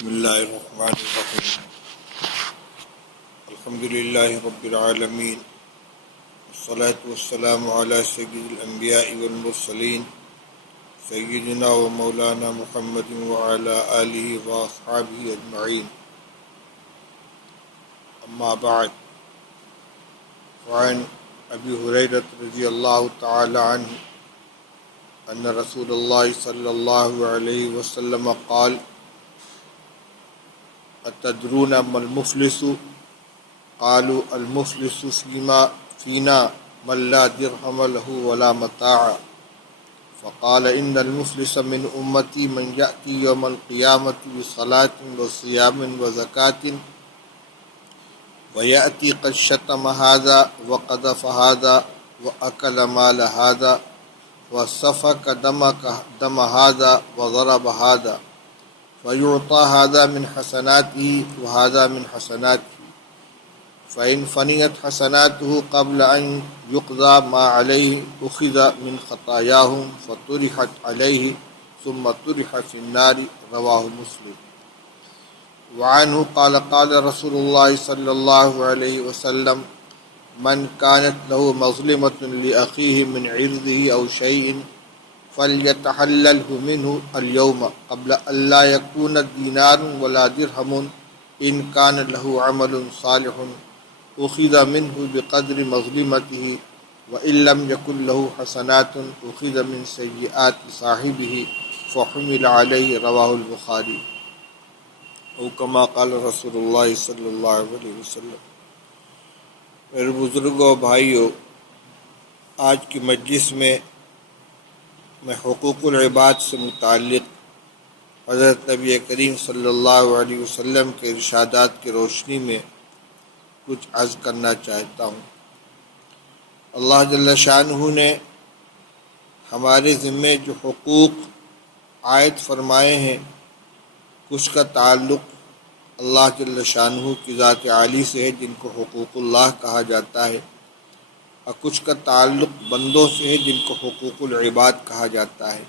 بسم اللہ الرحمن الرحیم الحمد للہ رب العالمین والصلاة والسلام علی سید الانبیاء والمرسلین سیدنا و مولانا محمد وعلی آلہ واصحابہ اجمعین اما بعد وعن ابی ہریرہ رضی اللہ تعالی عنہ ان رسول اللہ صلی اللہ علیہ وسلم قال اتدرون ما المفلس قالوا المفلس فينا من لا درهم له ولا متاع فقال إن المفلس من أمتي من يأتي يوم القيامة بصلاة وصيام وزكاة ويأتي قد شتم هذا وقذف هذا وأكل مال هذا وسفك دم هذا وضرب هذا فيعطى هذا من حسناته وهذا من حسناته فإن فنيت حسناته قبل أن يقضى ما عليه أخذ من خطاياهم فطرحت عليه ثم طرح في النار رواه مسلم. وعنه قال قال رسول الله صلى الله عليه وسلم من كانت له مظلمة لأخيه من عرضه أو شيء فليتحلله منه اليوم قبل أن لا يكون دينار ولا درهم إن كان له عمل صالح أخذ منه بقدر مظلمته وإن لم يكن له حسنات أخذ من سيئات صاحبه فحمل عليه رواه البخاري او كما قال رسول اللہ صلی اللہ علیہ وسلم. میرے بزرگوں بھائیوں، آج کی مجلس میں حقوق العباد سے متعلق حضرت نبی کریم صلی اللہ علیہ وسلم کے ارشادات کی روشنی میں کچھ عرض کرنا چاہتا ہوں. اللہ جل شانہ نے ہمارے ذمے جو حقوق عائد فرمائے ہیں، کچھ کا تعلق اللہ جل شانہ کی ذات عالی سے ہے جن کو حقوق اللہ کہا جاتا ہے، اور کچھ کا تعلق بندوں سے ہے جن کو حقوق العباد کہا جاتا ہے.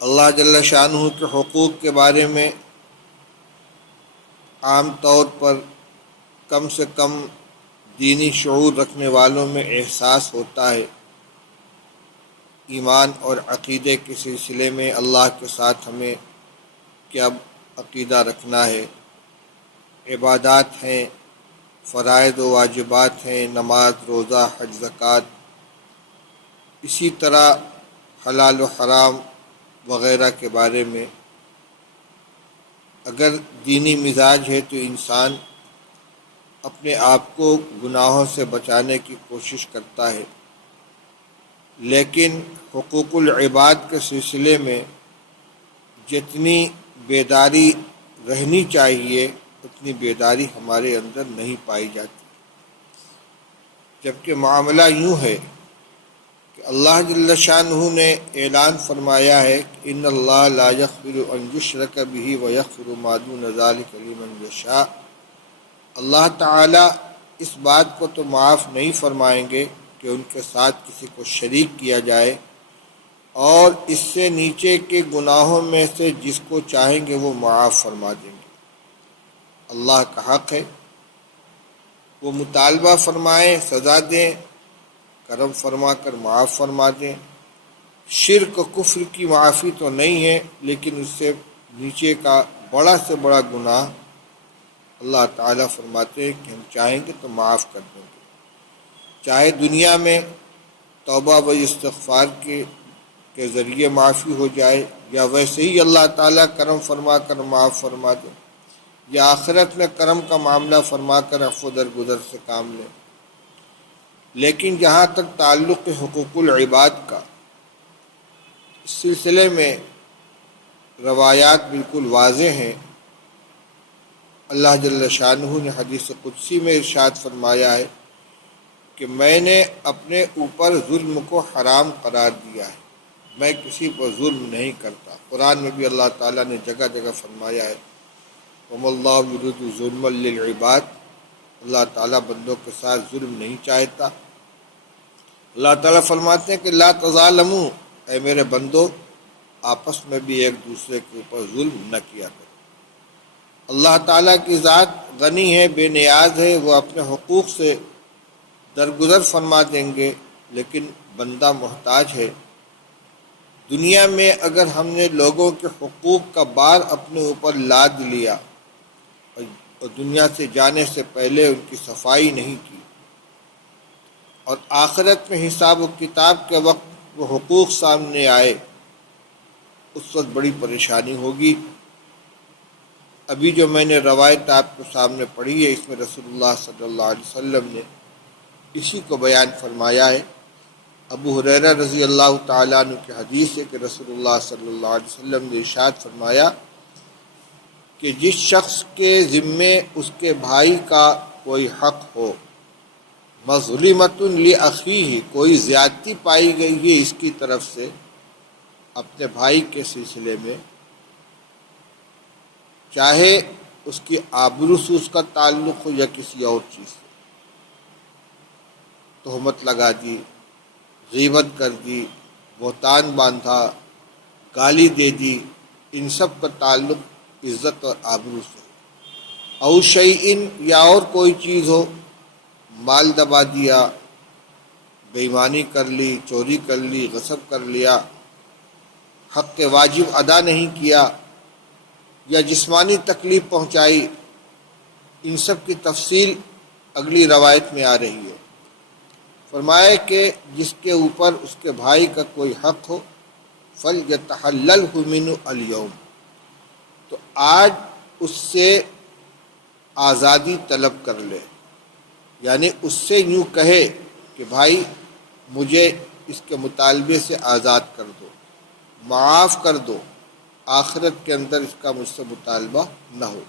اللہ جل شانہ کے حقوق کے بارے میں عام طور پر کم سے کم دینی شعور رکھنے والوں میں احساس ہوتا ہے. ایمان اور عقیدے کے سلسلے میں اللہ کے ساتھ ہمیں کیا عقیدہ رکھنا ہے، عبادات ہیں، فرائض و واجبات ہیں، نماز، روزہ، حج، زکوٰۃ، اسی طرح حلال و حرام وغیرہ کے بارے میں اگر دینی مزاج ہے تو انسان اپنے آپ کو گناہوں سے بچانے کی کوشش کرتا ہے. لیکن حقوق العباد کے سلسلے میں جتنی بیداری رہنی چاہیے اتنی بیداری ہمارے اندر نہیں پائی جاتی. جبکہ معاملہ یوں ہے کہ اللہ جل شانہ نے اعلان فرمایا ہے کہ ان اللہ لا یغفر ان یشرک بہ ویغفر ما دون ذلک لمن یشاء. اللہ تعالیٰ اس بات کو تو معاف نہیں فرمائیں گے کہ ان کے ساتھ کسی کو شریک کیا جائے، اور اس سے نیچے کے گناہوں میں سے جس کو چاہیں گے وہ معاف فرما دیں گے. اللہ کا حق ہے وہ مطالبہ فرمائیں، سزا دیں، کرم فرما کر معاف فرما دیں. شرک و کفر کی معافی تو نہیں ہے، لیکن اس سے نیچے کا بڑا سے بڑا گناہ اللہ تعالیٰ فرماتے ہیں کہ ہم چاہیں گے تو معاف کر دیں گے. چاہے دنیا میں توبہ و استغفار کے ذریعے معافی ہو جائے، یا ویسے ہی اللہ تعالیٰ کرم فرما کر معاف فرما دے، یا آخرت میں کرم کا معاملہ فرما کر عفو درگزر سے کام لیں. لیکن جہاں تک تعلق حقوق العباد کا، اس سلسلے میں روایات بالکل واضح ہیں. اللہ جل شانہ نے حدیث قدسی میں ارشاد فرمایا ہے کہ میں نے اپنے اوپر ظلم کو حرام قرار دیا ہے، میں کسی پر ظلم نہیں کرتا. قرآن میں بھی اللہ تعالیٰ نے جگہ جگہ فرمایا ہے وَمَا اللَّهُ يُرِيدُ ظُلْمًا لِلْعِبَادِ. اللہ تعالیٰ بندوں کے ساتھ ظلم نہیں چاہتا. اللہ تعالیٰ فرماتے ہیں کہ لا تظالموا، اے میرے بندو آپس میں بھی ایک دوسرے کے اوپر ظلم نہ کیا کرو۔ اللہ تعالیٰ کی ذات غنی ہے، بے نیاز ہے، وہ اپنے حقوق سے درگزر فرما دیں گے، لیکن بندہ محتاج ہے۔ دنیا میں اگر ہم نے لوگوں کے حقوق کا بار اپنے اوپر لاد لیا اور دنیا سے جانے سے پہلے ان کی صفائی نہیں کی، اور آخرت میں حساب و کتاب کے وقت وہ حقوق سامنے آئے، اس وقت بڑی پریشانی ہوگی۔ ابھی جو میں نے روایت آپ کے سامنے پڑھی ہے، اس میں رسول اللہ صلی اللہ علیہ وسلم نے اسی کو بیان فرمایا ہے۔ ابو ہریرہ رضی اللہ تعالیٰ عنہ کی حدیث ہے کہ رسول اللہ صلی اللہ علیہ وسلم نے ارشاد فرمایا کہ جس شخص کے ذمے اس کے بھائی کا کوئی حق ہو، مظلمۃ لأخیہ، کوئی زیادتی پائی گئی ہے اس کی طرف سے اپنے بھائی کے سلسلے میں، چاہے اس کی آبرو سے اس کا تعلق ہو یا کسی اور چیز سے، تہمت لگا دی، غیبت کر دی، بہتان باندھا، گالی دے دی، ان سب کا تعلق عزت اور آبرو سے، او شیئن، یا اور کوئی چیز ہو، مال دبا دیا، بے ایمانی کر لی، چوری کر لی، غصب کر لیا، حق کے واجب ادا نہیں کیا، یا جسمانی تکلیف پہنچائی، ان سب کی تفصیل اگلی روایت میں آ رہی ہے۔ فرمایا کہ جس کے اوپر اس کے بھائی کا کوئی حق ہو، فَلْيَتَحَلَّلْهُ مِنْهُ الْيَوْمِ، تو آج اس سے آزادی طلب کر لے، یعنی اس سے یوں کہے کہ بھائی مجھے اس کے مطالبے سے آزاد کر دو، معاف کر دو، آخرت کے اندر اس کا مجھ سے مطالبہ نہ ہو۔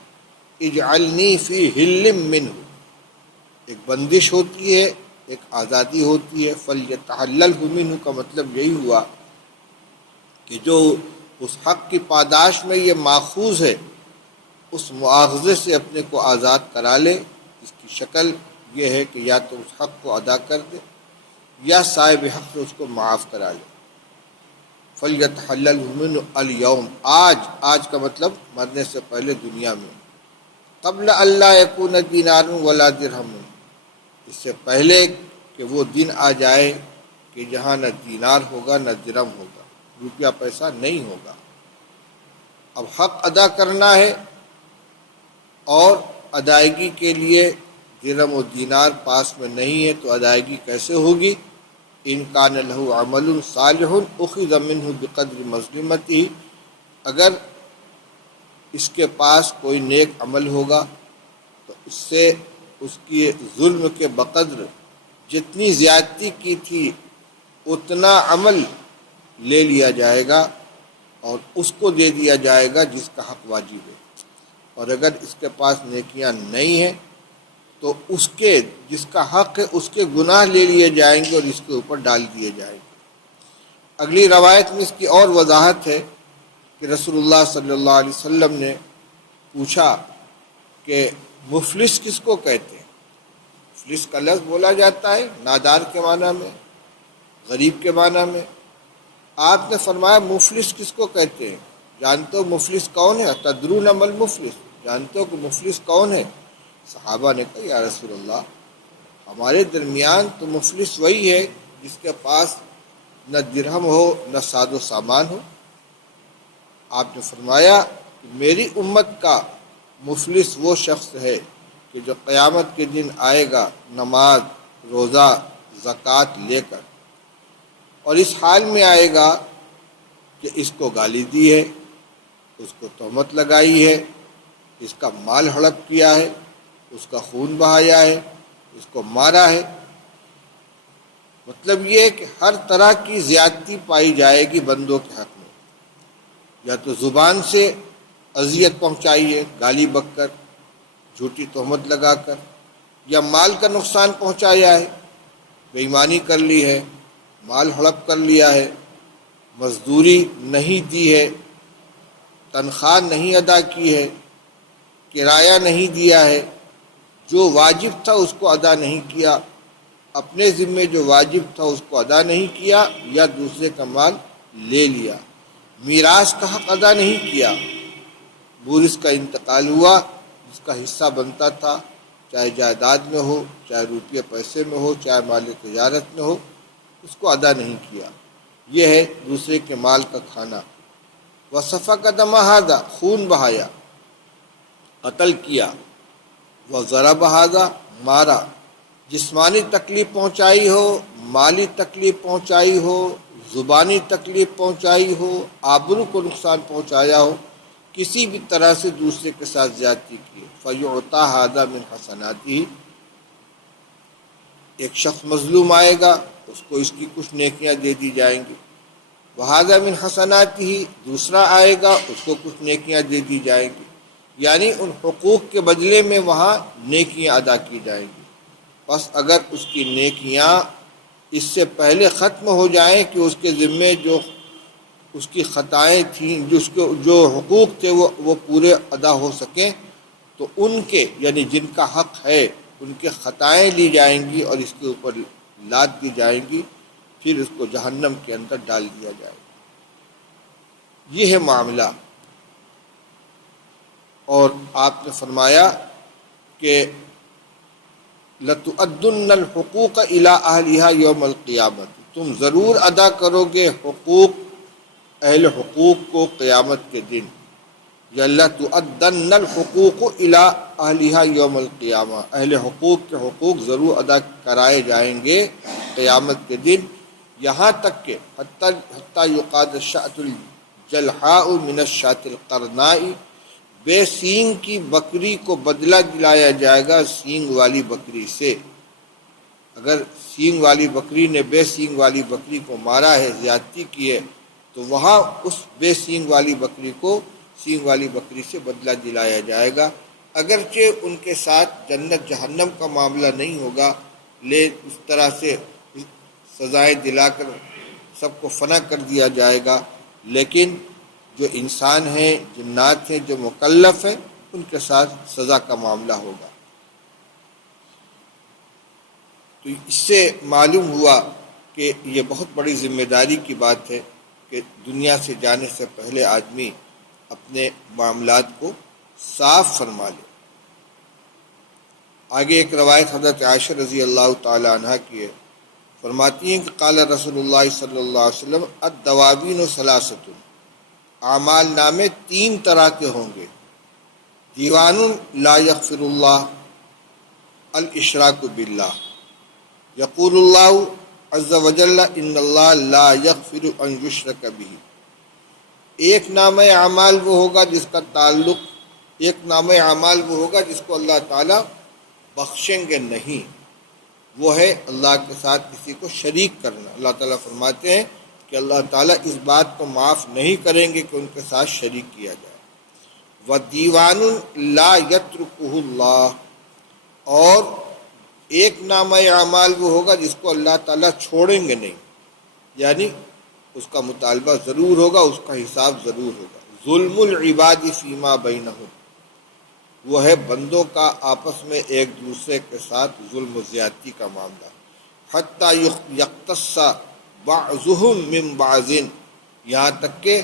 اجعلنی فی حل منہ، ایک بندش ہوتی ہے، ایک آزادی ہوتی ہے۔ فلیتحللہ منہ کا مطلب یہی ہوا کہ جو اس حق کی پاداش میں یہ ماخوذ ہے، اس مواخذے سے اپنے کو آزاد کرا لے۔ اس کی شکل یہ ہے کہ یا تو اس حق کو ادا کر دے یا صاحب حق سے اس کو معاف کرا لے۔ فَلْيَتَحَلَّلْهُ مِنْهُ الْيَوْمِ، آج کا مطلب مرنے سے پہلے دنیا میں، قبل اللہ یکون دینار ولا درہم، اس سے پہلے کہ وہ دن آ جائے کہ جہاں نہ دینار ہوگا نہ درہم ہوگا، روپیہ پیسہ نہیں ہوگا۔ اب حق ادا کرنا ہے اور ادائیگی کے لیے درہم و دینار پاس میں نہیں ہے، تو ادائیگی کیسے ہوگی؟ ان کان لہ عمل صالح اخذ منہ بقدر مظلمتہ، اگر اس کے پاس کوئی نیک عمل ہوگا تو اس سے اس کی ظلم کے بقدر جتنی زیادتی کی تھی اتنا عمل لے لیا جائے گا اور اس کو دے دیا جائے گا جس کا حق واجب ہے، اور اگر اس کے پاس نیکیاں نہیں ہیں تو اس کے جس کا حق ہے اس کے گناہ لے لیے جائیں گے اور اس کے اوپر ڈال دیے جائیں گے۔ اگلی روایت میں اس کی اور وضاحت ہے کہ رسول اللہ صلی اللہ علیہ وسلم نے پوچھا کہ مفلس کس کو کہتے ہیں؟ مفلس کا لفظ بولا جاتا ہے نادار کے معنی میں، غریب کے معنی میں۔ آپ نے فرمایا مفلس کس کو کہتے ہیں؟ جانتے ہو مفلس کون ہے؟ تدرون ما المفلس، جانتے ہو کہ مفلس کون ہے؟ صحابہ نے کہا یا رسول اللہ، ہمارے درمیان تو مفلس وہی ہے جس کے پاس نہ درہم ہو نہ ساز و سامان ہو۔ آپ نے فرمایا کہ میری امت کا مفلس وہ شخص ہے کہ جو قیامت کے دن آئے گا نماز، روزہ، زکوٰۃ لے کر، اور اس حال میں آئے گا کہ اس کو گالی دی ہے، اس کو تہمت لگائی ہے، اس کا مال ہڑپ کیا ہے، اس کا خون بہایا ہے، اس کو مارا ہے۔ مطلب یہ کہ ہر طرح کی زیادتی پائی جائے گی بندوں کے حق میں، یا تو زبان سے اذیت پہنچائی ہے، گالی بک کر، جھوٹی تہمت لگا کر، یا مال کا نقصان پہنچایا ہے، بے ایمانی کر لی ہے، مال ہڑپ کر لیا ہے، مزدوری نہیں دی ہے، تنخواہ نہیں ادا کی ہے، کرایہ نہیں دیا ہے، جو واجب تھا اس کو ادا نہیں کیا، اپنے ذمے جو واجب تھا اس کو ادا نہیں کیا، یا دوسرے کا مال لے لیا، میراث کا حق ادا نہیں کیا، مورث کا انتقال ہوا، جس کا حصہ بنتا تھا، چاہے جائیداد میں ہو، چاہے روپیے پیسے میں ہو، چاہے مال تجارت میں ہو، اس کو ادا نہیں کیا، یہ ہے دوسرے کے مال کا کھانا۔ وَسَفَكَ دَمَ هَذَا، خون بہایا، قتل کیا۔ وَضَرَبَ هَذَا، مارا، جسمانی تکلیف پہنچائی ہو، مالی تکلیف پہنچائی ہو، زبانی تکلیف پہنچائی ہو، آبرو کو نقصان پہنچایا ہو، کسی بھی طرح سے دوسرے کے ساتھ زیادتی کی، فَيُعْطَى هَذَا مِنْ حَسَنَاتِهِ، ایک شخص مظلوم آئے گا، اس کو اس کی کچھ نیکیاں دے دی جائیں گی، وَهَذَا مِنْ حَسَنَاتِهِ، دوسرا آئے گا، اس کو کچھ نیکیاں دے دی جائیں گی، یعنی ان حقوق کے بدلے میں وہاں نیکیاں ادا کی جائیں گی۔ بس اگر اس کی نیکیاں اس سے پہلے ختم ہو جائیں کہ اس کے ذمے جو اس کی خطائیں تھیں، جو حقوق تھے وہ پورے ادا ہو سکیں، تو ان کے یعنی جن کا حق ہے ان کے خطائیں لی جائیں گی اور اس کے اوپر لاد دی جائیں گی، پھر اس کو جہنم کے اندر ڈال دیا جائے گا۔ یہ ہے معاملہ۔ اور آپ نے فرمایا کہ لَتُؤَدُّنَّ الْحُقُوقَ إِلَىٰ أَهْلِهَا يَوْمَ الْقِيَامَةِ، تم ضرور ادا کرو گے حقوق اہل حقوق کو قیامت کے دن، یا لَتُؤَدَّنَّ الْحُقُوقُ إِلَىٰ أَهْلِهَا يَوْمَ الْقِيَامَةِ، اہل حقوق کے حقوق ضرور ادا کرائے جائیں گے قیامت کے دن، یہاں تک کہ حتیٰ یقاد الشاة الجلحاء من الشاة القرناء، بے سینگ کی بکری کو بدلہ دلایا جائے گا سینگ والی بکری سے۔ اگر سینگ والی بکری نے بے سینگ والی بکری کو مارا ہے، زیادتی کی ہے، تو وہاں اس بے سینگ والی بکری کو سینگ والی بکری سے بدلہ دلایا جائے گا، اگرچہ ان کے ساتھ جنت جہنم کا معاملہ نہیں ہوگا، لیکن اس طرح سے سزائیں دلا کر سب کو فنا کر دیا جائے گا، لیکن جو انسان ہیں، جنات ہیں، جو مکلف ہیں، ان کے ساتھ سزا کا معاملہ ہوگا۔ تو اس سے معلوم ہوا کہ یہ بہت بڑی ذمہ داری کی بات ہے کہ دنیا سے جانے سے پہلے آدمی اپنے معاملات کو صاف فرما لے۔ آگے ایک روایت حضرت عائشہ رضی اللہ تعالی عنہ کی ہے، فرماتی ہیں کہ قال رسول اللہ صلی اللہ علیہ وسلم الدواوین ثلاثۃ، اعمال نامے 3 طرح کے ہوں گے، دیوان لا یغفر اللہ، الاشراک باللہ، یقول اللہ عز وجل ان اللہ لا یغفر ان یشرک بہ، ایک نامہ اعمال وہ ہوگا جس کا تعلق، ایک نامہ اعمال وہ ہوگا جس کو اللہ تعالیٰ بخشیں گے نہیں، وہ ہے اللہ کے ساتھ کسی کو شریک کرنا۔ اللہ تعالیٰ فرماتے ہیں کہ اللہ تعالیٰ اس بات کو معاف نہیں کریں گے کہ ان کے ساتھ شریک کیا جائے۔ وَدِیوَانٌ لَا يَتْرُكُهُ اللَّهُ، اور ایک نامہ اعمال وہ ہوگا جس کو اللہ تعالیٰ چھوڑیں گے نہیں، یعنی اس کا مطالبہ ضرور ہوگا، اس کا حساب ضرور ہوگا۔ ظلم العباد فیما بینہم، وہ ہے بندوں کا آپس میں ایک دوسرے کے ساتھ ظلم و زیادتی کا معاملہ، حتیٰ یقتص بعضهم من بعض، یہاں تک کہ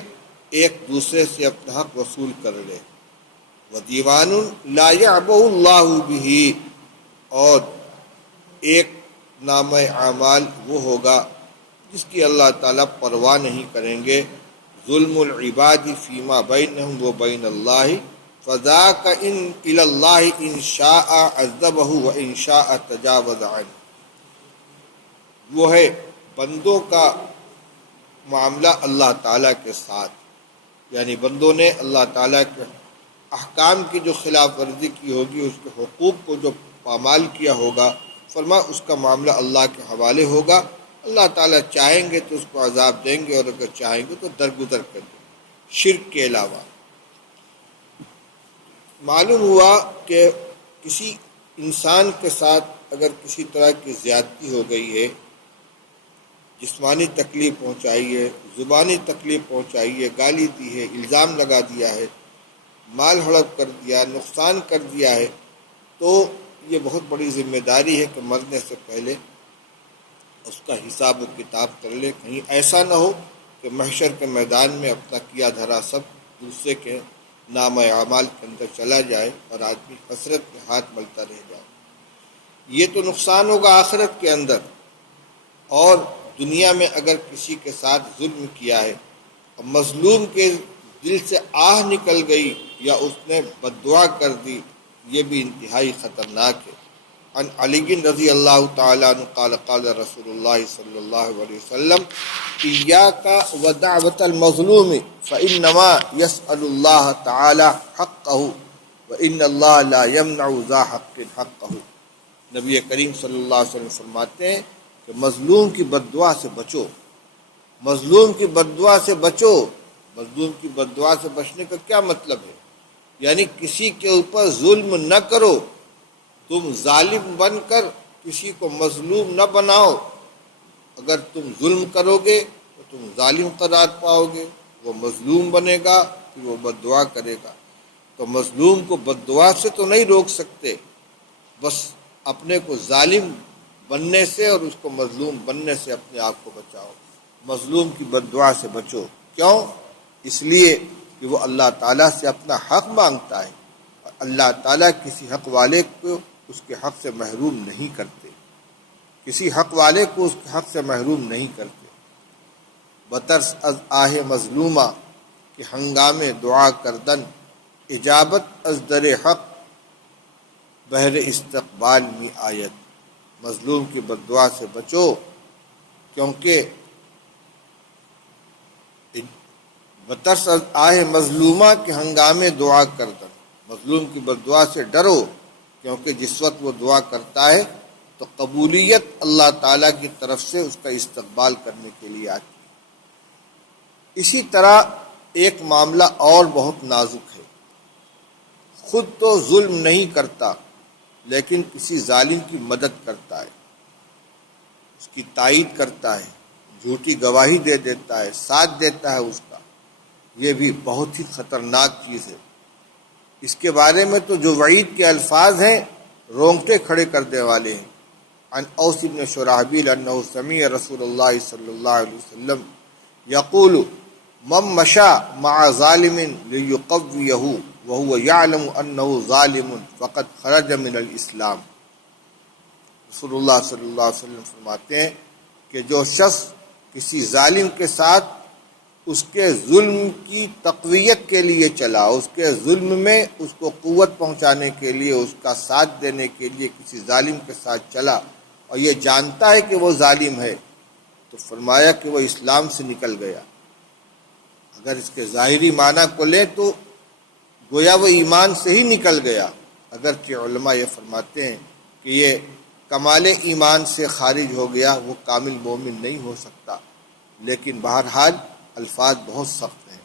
ایک دوسرے سے اپنا حق وصول کر لے۔ وَدِیوَانٌ لَا يَعْبَأُ اللَّهُ بِهِ، اور ایک نامہ اعمال وہ ہوگا جس کی اللہ تعالیٰ پرواہ نہیں کریں گے۔ ظلم العباد فیما بینہم و بین اللہ، فذاک ان الی اللہ ان شاء عذبہ و ان شاء تجاوز عنہ، وہ ہے بندوں کا معاملہ اللہ تعالیٰ کے ساتھ، یعنی بندوں نے اللہ تعالیٰ کے احکام کی جو خلاف ورزی کی ہوگی، اس کے حقوق کو جو پامال کیا ہوگا، فرما اس کا معاملہ اللہ کے حوالے ہوگا۔ اللہ تعالیٰ چاہیں گے تو اس کو عذاب دیں گے، اور اگر چاہیں گے تو درگزر کر دیں گے، شرک کے علاوہ۔ معلوم ہوا کہ کسی انسان کے ساتھ اگر کسی طرح کی زیادتی ہو گئی ہے، جسمانی تکلیف پہنچائی ہے، زبانی تکلیف پہنچائی ہے، گالی دی ہے، الزام لگا دیا ہے، مال ہڑپ کر دیا، نقصان کر دیا ہے، تو یہ بہت بڑی ذمہ داری ہے کہ مرنے سے پہلے اس کا حساب و کتاب کر لے، کہیں ایسا نہ ہو کہ محشر کے میدان میں اپنا کیا دھرا سب دوسرے کے نام اعمال کے اندر چلا جائے اور آدمی حسرت میں ہاتھ ملتا رہ جائے۔ یہ تو نقصان ہوگا آخرت کے اندر، اور دنیا میں اگر کسی کے ساتھ ظلم کیا ہے اور مظلوم کے دل سے آہ نکل گئی یا اس نے بد دعا کر دی، یہ بھی انتہائی خطرناک ہے۔ عن علی رضی اللہ تعالیٰ عنہ قال قال رسول اللہ صلی اللہ علیہ وسلم ایاک ودعوۃ المظلوم فانما یسأل اللہ تعالی حقہ وان اللہ لا یمنع ذا حق حقہ۔ نبی کریم صلی اللہ علیہ وسلم فرماتے ہیں کہ مظلوم کی بد دعا سے بچو، مظلوم کی بد دعا سے بچو۔ مظلوم کی بد دعا سے بچنے کا کیا مطلب ہے؟ یعنی کسی کے اوپر ظلم نہ کرو، تم ظالم بن کر کسی کو مظلوم نہ بناؤ۔ اگر تم ظلم کرو گے تو تم ظالم قرار پاؤ گے، وہ مظلوم بنے گا، پھر وہ بد دعا کرے گا۔ تو مظلوم کو بد دعا سے تو نہیں روک سکتے، بس اپنے کو ظالم بننے سے اور اس کو مظلوم بننے سے اپنے آپ کو بچاؤ۔ مظلوم کی بد دعا سے بچو، کیوں؟ اس لیے کہ وہ اللہ تعالیٰ سے اپنا حق مانگتا ہے، اور اللہ تعالیٰ کسی حق والے کو اس کے حق سے محروم نہیں کرتے، کسی حق والے کو اس کے حق سے محروم نہیں کرتے۔ بترس از آہ مظلومہ کہ ہنگام دعا کردن، اجابت از در حق بہر استقبال می آیت۔ مظلوم کی بد دعا سے بچو، کیونکہ بترس از آہ مظلومہ کہ ہنگام دعا کردن، مظلوم کی بد دعا سے ڈرو، کیونکہ جس وقت وہ دعا کرتا ہے تو قبولیت اللہ تعالیٰ کی طرف سے اس کا استقبال کرنے کے لیے آتی ہے۔ اسی طرح ایک معاملہ اور بہت نازک ہے، خود تو ظلم نہیں کرتا لیکن کسی ظالم کی مدد کرتا ہے، اس کی تائید کرتا ہے، جھوٹی گواہی دے دیتا ہے، ساتھ دیتا ہے اس کا، یہ بھی بہت ہی خطرناک چیز ہے۔ اس کے بارے میں تو جو وعید کے الفاظ ہیں رونگٹے کھڑے کر دینے والے ہیں۔ عن اوس بن شرحبیل انہ سمع رسول اللہ صلی اللہ علیہ وسلم یقول من مشى مع ظالم لیقویہ وهو یعلم انہ ظالم فقد خرج من الاسلام۔ رسول اللہ صلی اللہ علیہ وسلم فرماتے ہیں کہ جو شخص کسی ظالم کے ساتھ اس کے ظلم کی تقویت کے لیے چلا، اس کے ظلم میں اس کو قوت پہنچانے کے لیے، اس کا ساتھ دینے کے لیے کسی ظالم کے ساتھ چلا اور یہ جانتا ہے کہ وہ ظالم ہے، تو فرمایا کہ وہ اسلام سے نکل گیا۔ اگر اس کے ظاہری معنی کو لیں تو گویا وہ ایمان سے ہی نکل گیا، اگرچہ علماء یہ فرماتے ہیں کہ یہ کمال ایمان سے خارج ہو گیا، وہ کامل مومن نہیں ہو سکتا، لیکن بہرحال الفاظ بہت سخت ہیں۔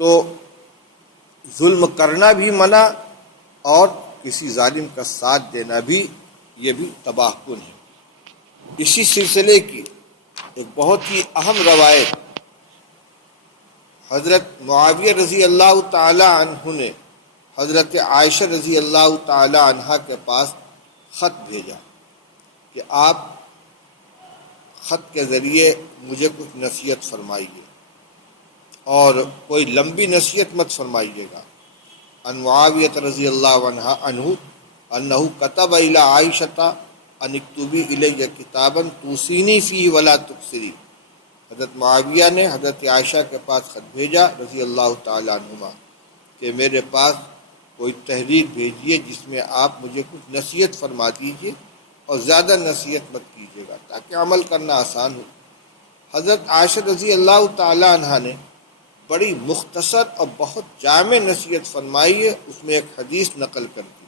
تو ظلم کرنا بھی منع اور کسی ظالم کا ساتھ دینا بھی، یہ بھی تباہ کن ہے۔ اسی سلسلے کی ایک بہت ہی اہم روایت، حضرت معاویہ رضی اللہ تعالی عنہ نے حضرت عائشہ رضی اللہ تعالی عنہا کے پاس خط بھیجا کہ آپ خط کے ذریعے مجھے کچھ نصیحت فرمائیے، اور کوئی لمبی نصیحت مت فرمائیے گا۔ ان معاویہ رضی اللہ عنہ انہ کتب الی عائشہ ان اکتبی الی کتابا توصینی فیہ ولا تکثری۔ حضرت معاویہ نے حضرت عائشہ کے پاس خط بھیجا رضی اللہ تعالی عنہما کہ میرے پاس کوئی تحریر بھیجیے جس میں آپ مجھے کچھ نصیحت فرما دیجیے، اور زیادہ نصیحت مت کیجیے گا تاکہ عمل کرنا آسان ہو۔ حضرت عائشہ رضی اللہ تعالی عنہ نے بڑی مختصر اور بہت جامع نصیحت فرمائی ہے، اس میں ایک حدیث نقل کر دی،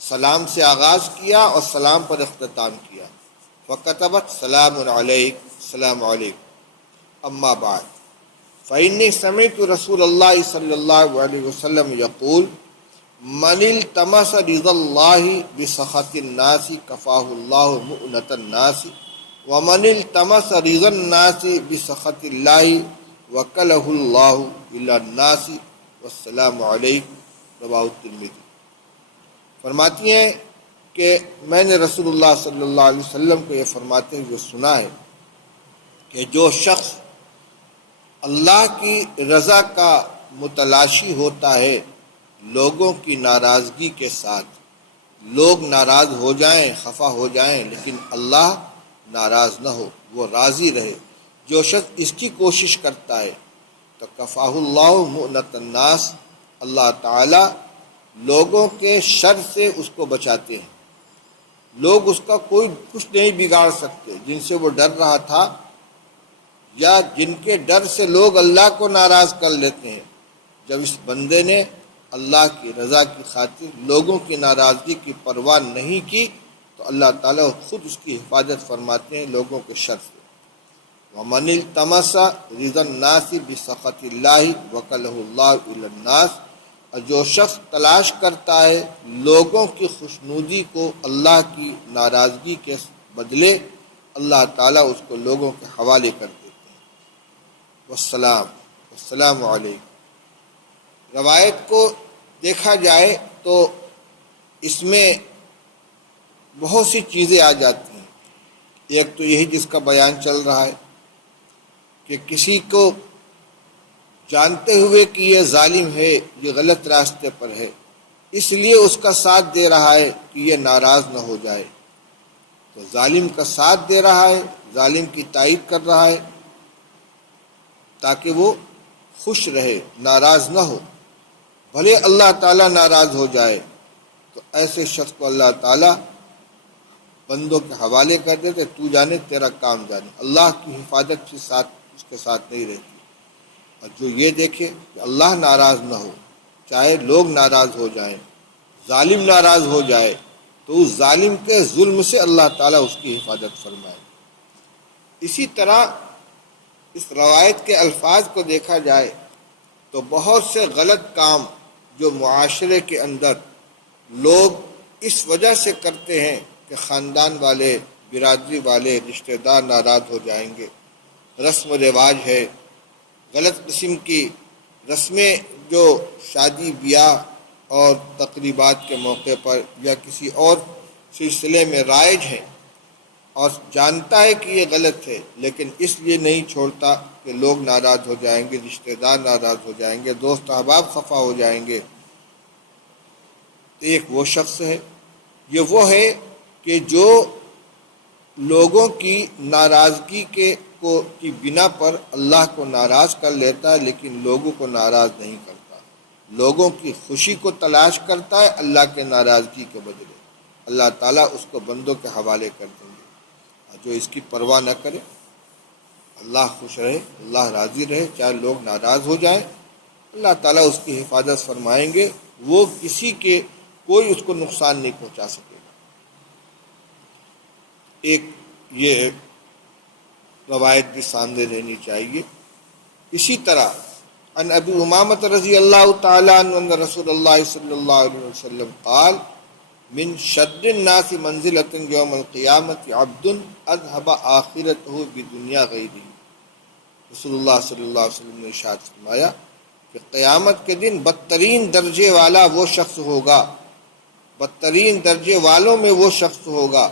سلام سے آغاز کیا اور سلام پر اختتام کیا۔ فَكَتَبَتْ سَلَامٌ عَلَيْكَ السلام علیکم اما بعد فإني سمعت رسول اللہ صلی اللہ علیہ وسلم یقول من التمس رضا اللہ بسخط الناس کفاہ اللہ مؤنة الناس ومن التمس رضا الناس بسخط اللہ وکلہ اللہ الی الناس والسلام علیکم رواه الترمذی۔ فرماتی ہیں کہ میں نے رسول اللہ صلی اللہ علیہ وسلم کو یہ فرماتے ہوئے سنا ہے کہ جو شخص اللہ کی رضا کا متلاشی ہوتا ہے لوگوں کی ناراضگی کے ساتھ۔ لوگ ناراض ہو جائیں، خفا ہو جائیں، لیکن اللہ ناراض نہ ہو، وہ راضی رہے۔ جو شخص اس کی کوشش کرتا ہے تو کفاہ اللہ مؤنۃ الناس، اللہ تعالی لوگوں کے شر سے اس کو بچاتے ہیں۔ لوگ اس کا کوئی کچھ نہیں بگاڑ سکتے، جن سے وہ ڈر رہا تھا یا جن کے ڈر سے لوگ اللہ کو ناراض کر لیتے ہیں، جب اس بندے نے اللہ کی رضا کی خاطر لوگوں کی ناراضگی کی پرواہ نہیں کی تو اللہ تعالیٰ خود اس کی حفاظت فرماتے ہیں لوگوں کے شر سے۔ وَمَنِ الْتَمَسَ رِضَى النَّاسِ بِسَخَطِ اللَّهِ وَكَلَهُ اللَّهُ إِلَى النَّاسِ، اور جو شخص تلاش کرتا ہے لوگوں کی خوشنودی کو اللہ کی ناراضگی کے بدلے، اللہ تعالیٰ اس کو لوگوں کے حوالے کر دیتے ہیں۔ والسلام علیکم۔ روایت کو دیکھا جائے تو اس میں بہت سی چیزیں آ جاتی ہیں۔ ایک تو یہی جس کا بیان چل رہا ہے کہ کسی کو جانتے ہوئے کہ یہ ظالم ہے، یہ غلط راستے پر ہے، اس لیے اس کا ساتھ دے رہا ہے کہ یہ ناراض نہ ہو جائے، تو ظالم کا ساتھ دے رہا ہے، ظالم کی تائید کر رہا ہے تاکہ وہ خوش رہے، ناراض نہ ہو، بھلے اللہ تعالیٰ ناراض ہو جائے تو ایسے شخص کو اللہ تعالیٰ بندوں کے حوالے کر دیتے، تو جانے تیرا کام جانے۔ اللہ کی حفاظت کے ساتھ اس کے ساتھ نہیں رہتی۔ اور جو یہ دیکھے کہ اللہ ناراض نہ ہو، چاہے لوگ ناراض ہو جائیں، ظالم ناراض ہو جائے، تو اس ظالم کے ظلم سے اللہ تعالیٰ اس کی حفاظت فرمائے۔ اسی طرح اس روایت کے الفاظ کو دیکھا جائے تو بہت سے غلط کام جو معاشرے کے اندر لوگ اس وجہ سے کرتے ہیں کہ خاندان والے، برادری والے، رشتہ دار ناراض ہو جائیں گے، رسم و رواج ہے، غلط قسم کی رسمیں جو شادی بیاہ اور تقریبات کے موقع پر یا کسی اور سلسلے میں رائج ہیں، اور جانتا ہے کہ یہ غلط ہے لیکن اس لیے نہیں چھوڑتا کہ لوگ ناراض ہو جائیں گے، رشتہ دار ناراض ہو جائیں گے، دوست احباب خفا ہو جائیں گے۔ ایک وہ شخص ہے، یہ وہ ہے کہ جو لوگوں کی ناراضگی کی بنا پر اللہ کو ناراض کر لیتا ہے لیکن لوگوں کو ناراض نہیں کرتا، لوگوں کی خوشی کو تلاش کرتا ہے اللہ کے ناراضگی کے بدلے۔ اللہ تعالیٰ اس کو بندوں کے حوالے کر دیں گے، اور جو اس کی پرواہ نہ کرے، اللہ خوش رہے، اللہ راضی رہے، چاہے لوگ ناراض ہو جائیں، اللہ تعالیٰ اس کی حفاظت فرمائیں گے، وہ کسی کے کوئی اس کو نقصان نہیں پہنچا سکے گا۔ ایک یہ روایت بھی سامنے رہنی چاہیے۔ اسی طرح ان ابی امامۃ رضی اللہ تعالیٰ عنہ ان رسول اللہ صلی اللہ علیہ وسلم قال من شد الناس منزلۃ یوم القیامۃ عبد اذهب آخرتہ بدنیا غیرہ۔ رسول اللہ صلی اللہ علیہ وسلم نے ارشاد فرمایا کہ قیامت کے دن بدترین درجے والا وہ شخص ہوگا، بدترین درجے والوں میں وہ شخص ہوگا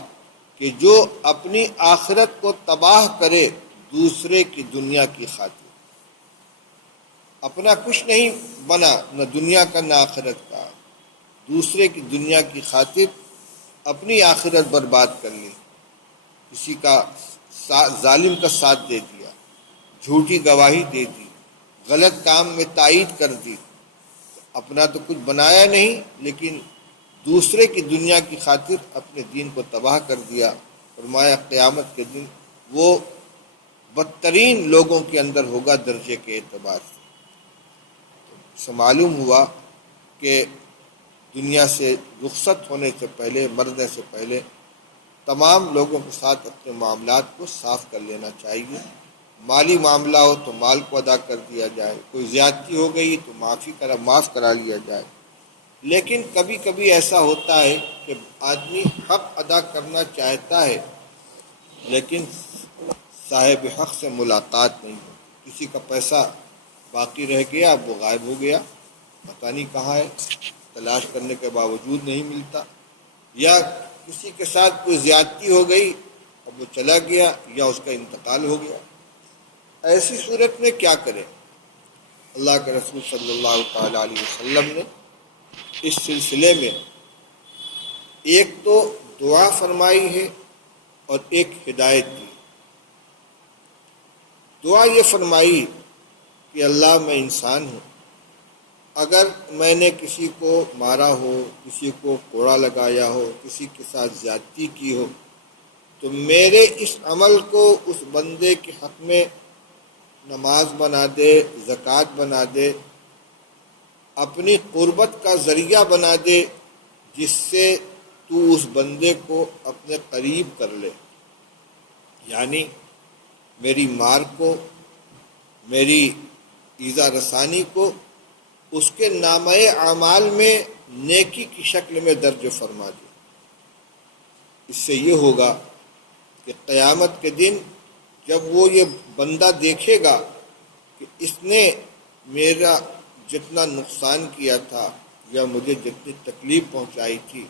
کہ جو اپنی آخرت کو تباہ کرے دوسرے کی دنیا کی خاطر۔ اپنا کچھ نہیں بنا، نہ دنیا کا نہ آخرت کا، دوسرے کی دنیا کی خاطر اپنی آخرت برباد کر لی، کسی کا ظالم کا ساتھ دے دیا، جھوٹی گواہی دے دی، غلط کام میں تائید کر دی، اپنا تو کچھ بنایا نہیں لیکن دوسرے کی دنیا کی خاطر اپنے دین کو تباہ کر دیا۔ فرمایا قیامت کے دن وہ بدترین لوگوں کے اندر ہوگا درجے کے اعتبار سے۔ سے معلوم ہوا کہ دنیا سے رخصت ہونے سے پہلے، مرنے سے پہلے تمام لوگوں کے ساتھ اپنے معاملات کو صاف کر لینا چاہیے۔ مالی معاملہ ہو تو مال کو ادا کر دیا جائے، کوئی زیادتی ہو گئی تو معاف کرا لیا جائے، لیکن کبھی کبھی ایسا ہوتا ہے کہ آدمی حق ادا کرنا چاہتا ہے لیکن صاحب حق سے ملاقات نہیں ہو، کسی کا پیسہ باقی رہ گیا، اب وہ غائب ہو گیا، پتہ نہیں کہاں ہے، تلاش کرنے کے باوجود نہیں ملتا، یا کسی کے ساتھ کوئی زیادتی ہو گئی، اب وہ چلا گیا یا اس کا انتقال ہو گیا، ایسی صورت میں کیا کریں؟ اللہ کے رسول صلی اللہ تعالیٰ علیہ وسلم نے اس سلسلے میں ایک تو دعا فرمائی ہے اور ایک ہدایت دی۔ دعا یہ فرمائی کہ اللہ میں انسان ہوں، اگر میں نے کسی کو مارا ہو، کسی کو کوڑا لگایا ہو، کسی کے ساتھ زیادتی کی ہو، تو میرے اس عمل کو اس بندے کے حق میں نماز بنا دے، زکوٰۃ بنا دے، اپنی قربت کا ذریعہ بنا دے، جس سے تو اس بندے کو اپنے قریب کر لے۔ یعنی میری مار کو، میری ایذا رسانی کو اس کے نامہ اعمال میں نیکی کی شکل میں درج فرما دے۔ اس سے یہ ہوگا کہ قیامت کے دن جب وہ یہ بندہ دیکھے گا کہ اس نے میرا جتنا نقصان کیا تھا یا مجھے جتنی تکلیف پہنچائی تھی،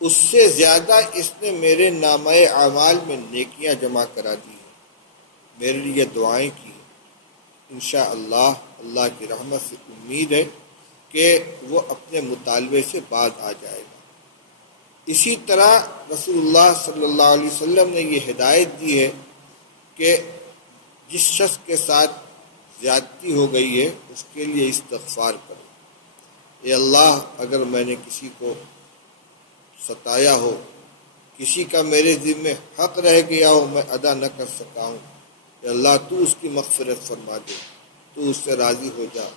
اس سے زیادہ اس نے میرے نامہ اعمال میں نیکیاں جمع کرا دی ہیں، میرے لیے دعائیں کی۔ انشاءاللہ اللہ کی رحمت سے امید ہے کہ وہ اپنے مطالبے سے باز آ جائے گا۔ اسی طرح رسول اللہ صلی اللہ علیہ وسلم نے یہ ہدایت دی ہے کہ جس شخص کے ساتھ زیادتی ہو گئی ہے اس کے لیے استغفار کرو۔ اے اللہ، اگر میں نے کسی کو ستایا ہو، کسی کا میرے ذمے حق رہ گیا ہو، میں ادا نہ کر سکا ہوں، اے اللہ تو اس کی مغفرت فرما دے، تو اس سے راضی ہو جا،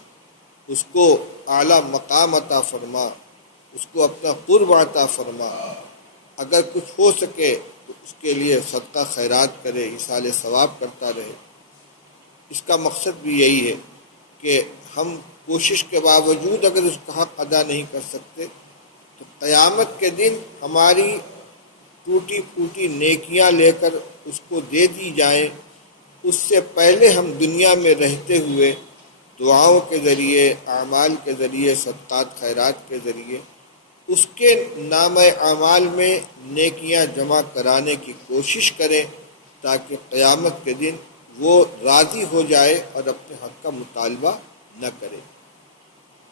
اس کو اعلیٰ مقام عطا فرما، اس کو اپنا قرب عطا فرما۔ اگر کچھ ہو سکے تو اس کے لیے صدقہ خیرات کرے، ایصال ثواب کرتا رہے۔ اس کا مقصد بھی یہی ہے کہ ہم کوشش کے باوجود اگر اس کا حق ادا نہیں کر سکتے تو قیامت کے دن ہماری ٹوٹی پھوٹی نیکیاں لے کر اس کو دے دی جائیں، اس سے پہلے ہم دنیا میں رہتے ہوئے دعاؤں کے ذریعے، اعمال کے ذریعے، صدقات خیرات کے ذریعے اس کے نامہ اعمال میں نیکیاں جمع کرانے کی کوشش کریں، تاکہ قیامت کے دن وہ راضی ہو جائے اور اپنے حق کا مطالبہ نہ کرے۔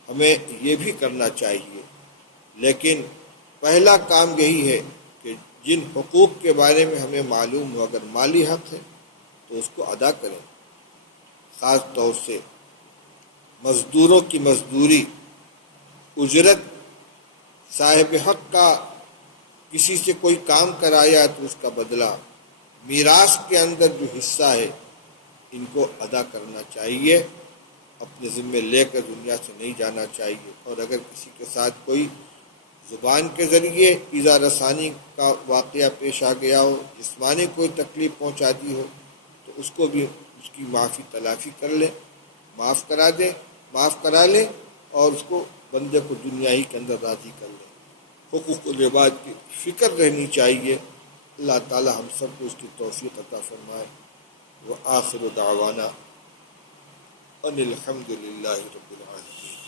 ہمیں یہ بھی کرنا چاہیے، لیکن پہلا کام یہی ہے کہ جن حقوق کے بارے میں ہمیں معلوم ہو، اگر مالی حق ہے تو اس کو ادا کریں۔ خاص طور سے مزدوروں کی مزدوری، اجرت، صاحب حق کا کسی سے کوئی کام کرایا تو اس کا بدلہ، میراث کے اندر جو حصہ ہے، ان کو ادا کرنا چاہیے، اپنے ذمے لے کر دنیا سے نہیں جانا چاہیے۔ اور اگر کسی کے ساتھ کوئی زبان کے ذریعے ایذا رسانی کا واقعہ پیش آ گیا ہو، جسمانی کوئی تکلیف پہنچا دی ہو، تو اس کو بھی اس کی معافی تلافی کر لیں، معاف کرا لیں اور اس کو بندے کو دنیا ہی کے اندر راضی کر لیں۔ حقوق العباد کی فکر رہنی چاہیے۔ اللہ تعالی ہم سب کو اس کی توفیق عطا فرمائے۔ وآخر دعوانا ان الحمد للہ رب العالمین۔